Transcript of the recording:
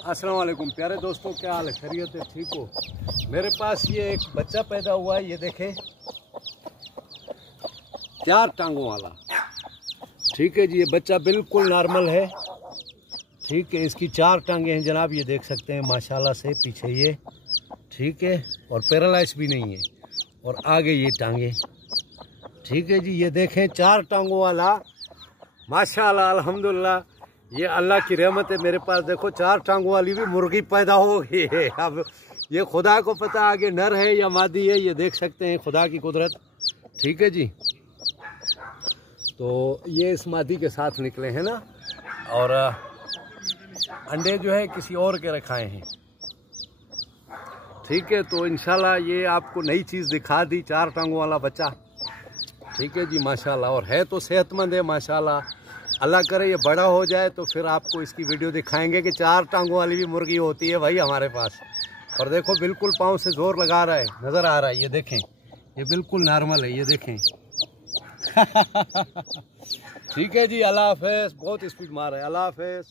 अस्सलाम वालेकुम प्यारे दोस्तों, क्या हाल है? खैरियत है? ठीक हो? मेरे पास ये एक बच्चा पैदा हुआ है, ये देखें, 4 टांगों वाला। ठीक है जी, ये बच्चा बिल्कुल नॉर्मल है। ठीक है, इसकी 4 टांगें हैं जनाब, ये देख सकते हैं माशाल्लाह से। पीछे ये ठीक है, और पैरालाइज भी नहीं है, और आगे ये टांगे। ठीक है जी, ये देखें 4 टांगों वाला माशाल्लाह अल्हम्दुलिल्लाह। ये अल्लाह की रहमत है। मेरे पास देखो 4 टांगों वाली भी मुर्गी पैदा हो गई है। अब ये खुदा को पता आगे नर है या मादी है, ये देख सकते हैं, खुदा की कुदरत। ठीक है जी, तो ये इस मादी के साथ निकले हैं ना, और अंडे जो है किसी और के रखाए हैं। ठीक है, तो इंशाल्लाह ये आपको नई चीज़ दिखा दी, 4 टांगों वाला बच्चा। ठीक है जी माशाल्लाह, और है तो सेहतमंद है माशाल्लाह। अल्लाह करे ये बड़ा हो जाए तो फिर आपको इसकी वीडियो दिखाएंगे कि 4 टांगों वाली भी मुर्गी होती है भाई हमारे पास। और देखो बिल्कुल पाँव से जोर लगा रहा है, नज़र आ रहा है, ये देखें, ये बिल्कुल नॉर्मल है, ये देखें। ठीक है जी, अल्लाह हाफिज़। बहुत स्पीड मार है, अल्लाह हाफिज़।